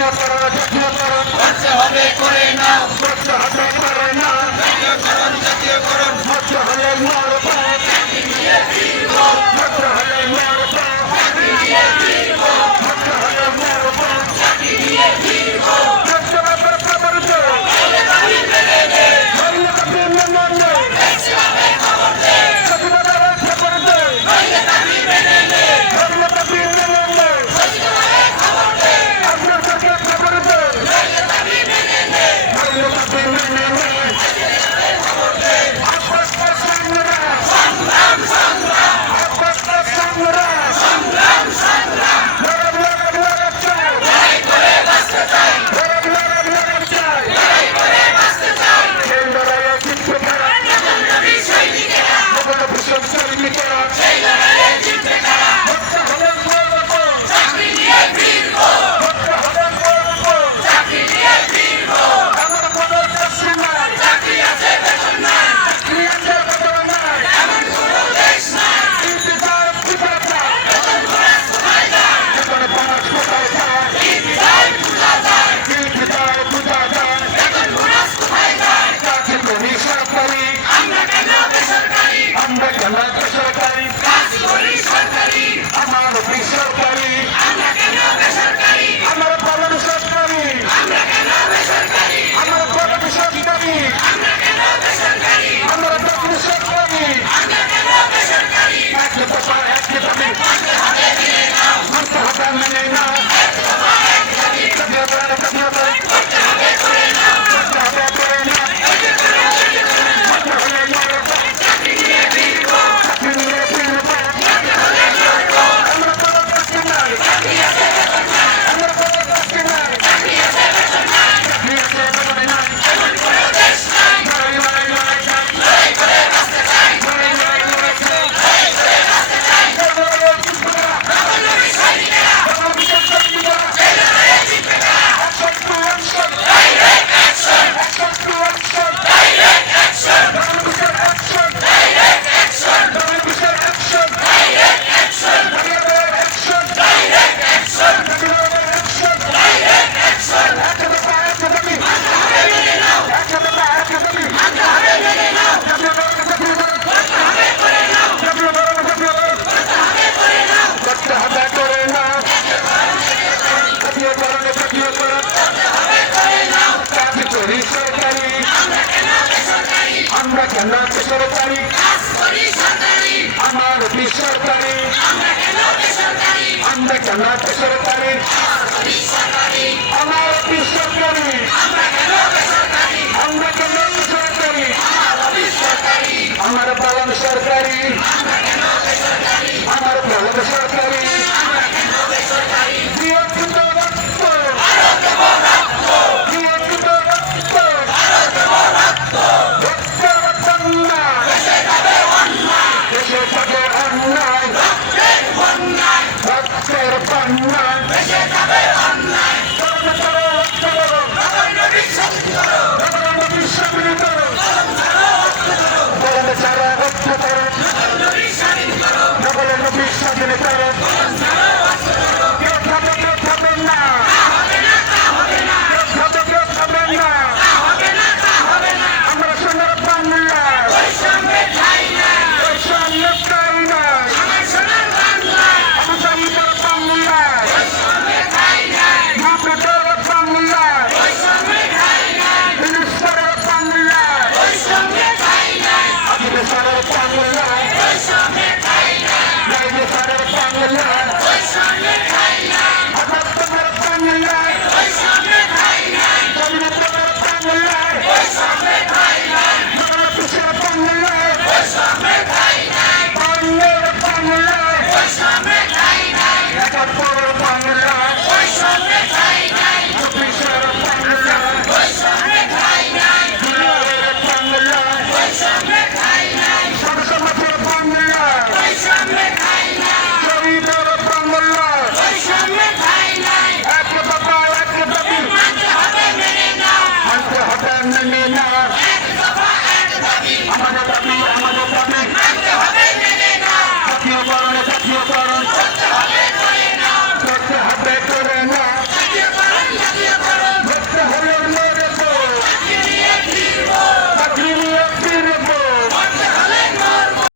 নিশ্চিত আমরা কেন বেসরকারি কাজ করি সরকারি আমার বেসরকারি? আমরা কেন বেসরকারি? আমরা কেন বেসরকারি? ಕಣ್ಣಿನ